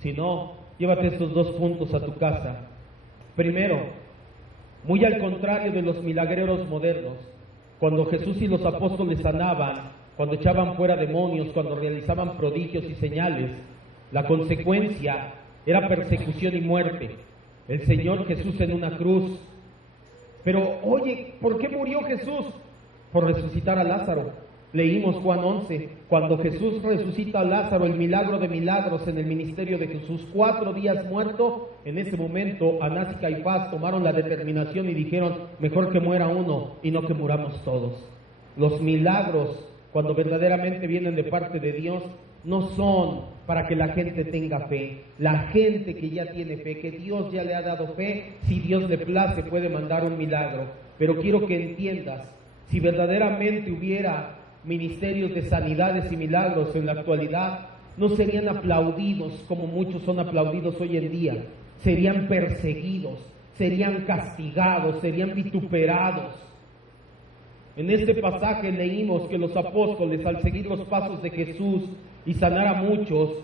Si no, llévate estos 2 puntos a tu casa. Primero, muy al contrario de los milagreros modernos, cuando Jesús y los apóstoles sanaban, cuando echaban fuera demonios, cuando realizaban prodigios y señales, la consecuencia era persecución y muerte. El Señor Jesús en una cruz. Pero oye, ¿por qué murió Jesús? Por resucitar a Lázaro. Leímos Juan 11, cuando Jesús resucita a Lázaro, el milagro de milagros en el ministerio de Jesús. 4 días muerto. En ese momento Anás y Caifás tomaron la determinación y dijeron: mejor que muera uno y no que muramos todos. Los milagros, cuando verdaderamente vienen de parte de Dios, no son para que la gente tenga fe. La gente que ya tiene fe, que Dios ya le ha dado fe, si Dios le place puede mandar un milagro. Pero quiero que entiendas, si verdaderamente hubiera ministerios de sanidades y milagros en la actualidad, no serían aplaudidos como muchos son aplaudidos hoy en día. Serían perseguidos, serían castigados, serían vituperados. En este pasaje leímos que los apóstoles, al seguir los pasos de Jesús y sanar a muchos,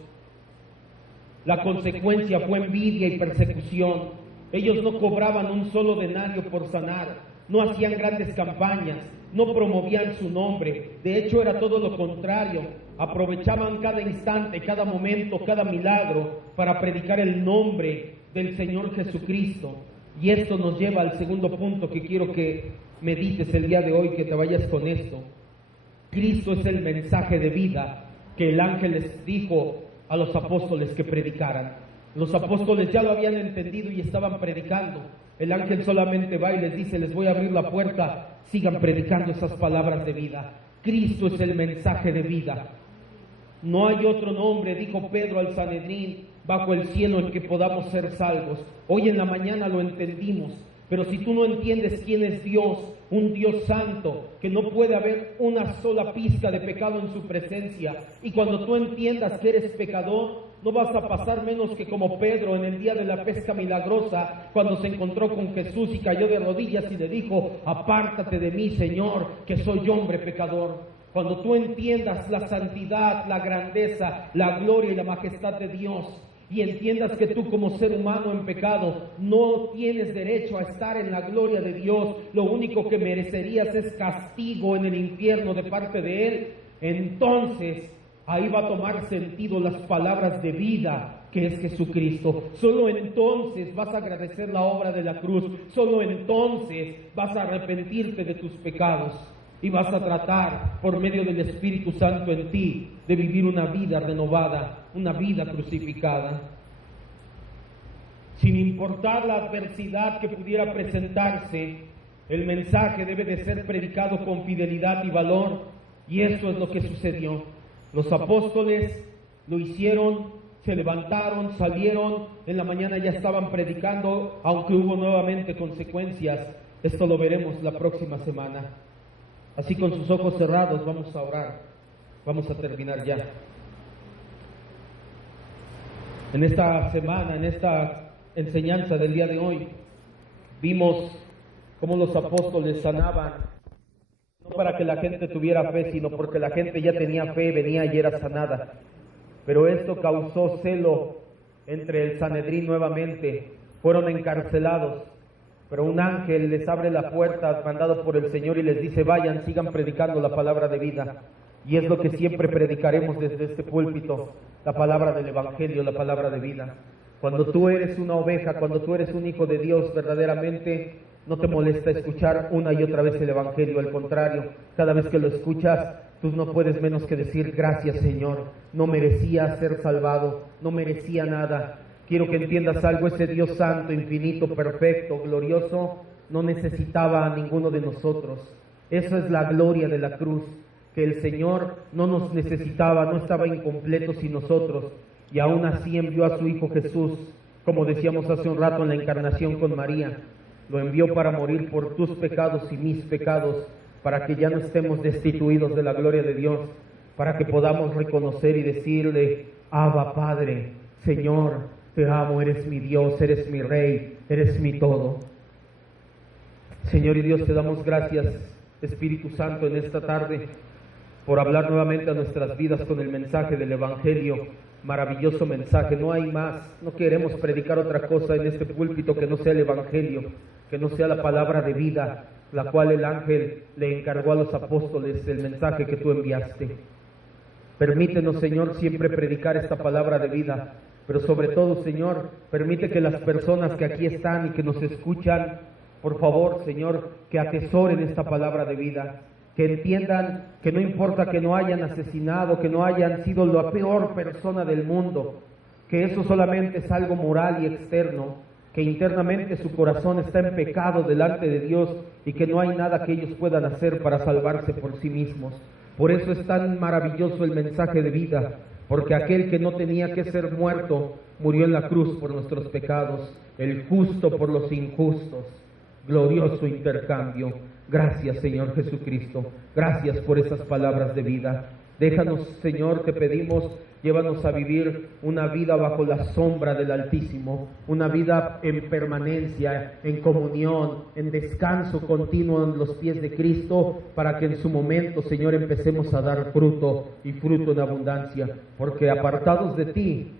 la consecuencia fue envidia y persecución. Ellos no cobraban un solo denario por sanar, no hacían grandes campañas, no promovían su nombre. De hecho, era todo lo contrario. Aprovechaban cada instante, cada momento, cada milagro para predicar el nombre del Señor Jesucristo. Y esto nos lleva al segundo punto que quiero que medites el día de hoy, que te vayas con esto. Cristo es el mensaje de vida que el ángel les dijo a los apóstoles que predicaran. Los apóstoles ya lo habían entendido y estaban predicando. El ángel solamente va y les dice: les voy a abrir la puerta, sigan predicando esas palabras de vida. Cristo es el mensaje de vida. No hay otro nombre, dijo Pedro al Sanedrín, bajo el cielo en que podamos ser salvos. Hoy en la mañana lo entendimos. Pero si tú no entiendes quién es Dios, un Dios santo, que no puede haber una sola pizca de pecado en su presencia, y cuando tú entiendas que eres pecador, no vas a pasar menos que como Pedro en el día de la pesca milagrosa, cuando se encontró con Jesús y cayó de rodillas y le dijo: apártate de mí, Señor, que soy hombre pecador. Cuando tú entiendas la santidad, la grandeza, la gloria y la majestad de Dios, y entiendas que tú como ser humano en pecado no tienes derecho a estar en la gloria de Dios, lo único que merecerías es castigo en el infierno de parte de Él, entonces ahí va a tomar sentido las palabras de vida que es Jesucristo. Solo entonces vas a agradecer la obra de la cruz, solo entonces vas a arrepentirte de tus pecados y vas a tratar por medio del Espíritu Santo en ti de vivir una vida renovada, una vida crucificada. Sin importar la adversidad que pudiera presentarse, el mensaje debe de ser predicado con fidelidad y valor, y eso es lo que sucedió. Los apóstoles lo hicieron, se levantaron, salieron, en la mañana ya estaban predicando, aunque hubo nuevamente consecuencias. Esto lo veremos la próxima semana. Así, con sus ojos cerrados, vamos a orar. Vamos a terminar ya. En esta semana, en esta enseñanza del día de hoy, vimos cómo los apóstoles sanaban, no para que la gente tuviera fe, sino porque la gente ya tenía fe, venía y era sanada. Pero esto causó celo entre el Sanedrín nuevamente. Fueron encarcelados. Pero un ángel les abre la puerta, mandado por el Señor, y les dice: vayan, sigan predicando la palabra de vida. Y es lo que siempre predicaremos desde este púlpito, la palabra del Evangelio, la palabra de vida. Cuando tú eres una oveja, cuando tú eres un hijo de Dios verdaderamente, no te molesta escuchar una y otra vez el Evangelio. Al contrario, cada vez que lo escuchas, tú no puedes menos que decir: gracias, Señor, no merecía ser salvado, no merecía nada. Quiero que entiendas algo: ese Dios santo, infinito, perfecto, glorioso, no necesitaba a ninguno de nosotros. Esa es la gloria de la cruz, que el Señor no nos necesitaba, no estaba incompleto sin nosotros, y aún así envió a su Hijo Jesús, como decíamos hace un rato en la encarnación con María. Lo envió para morir por tus pecados y mis pecados, para que ya no estemos destituidos de la gloria de Dios, para que podamos reconocer y decirle: Abba, Padre, Señor, te amo, eres mi Dios, eres mi Rey, eres mi todo. Señor y Dios, te damos gracias, Espíritu Santo, en esta tarde, por hablar nuevamente a nuestras vidas con el mensaje del Evangelio. Maravilloso mensaje, no hay más. No queremos predicar otra cosa en este púlpito que no sea el Evangelio, que no sea la palabra de vida, la cual el ángel le encargó a los apóstoles, el mensaje que tú enviaste. Permítenos, Señor, siempre predicar esta palabra de vida, pero sobre todo, Señor, permite que las personas que aquí están y que nos escuchan, por favor, Señor, que atesoren esta palabra de vida, que entiendan que no importa que no hayan asesinado, que no hayan sido la peor persona del mundo, que eso solamente es algo moral y externo, que internamente su corazón está en pecado delante de Dios y que no hay nada que ellos puedan hacer para salvarse por sí mismos. Por eso es tan maravilloso el mensaje de vida, porque aquel que no tenía que ser muerto murió en la cruz por nuestros pecados, el justo por los injustos. Glorioso intercambio. Gracias, Señor Jesucristo. Gracias por esas palabras de vida. Déjanos, Señor, te pedimos, llévanos a vivir una vida bajo la sombra del Altísimo, una vida en permanencia, en comunión, en descanso continuo en los pies de Cristo, para que en su momento, Señor, empecemos a dar fruto y fruto en abundancia, porque apartados de ti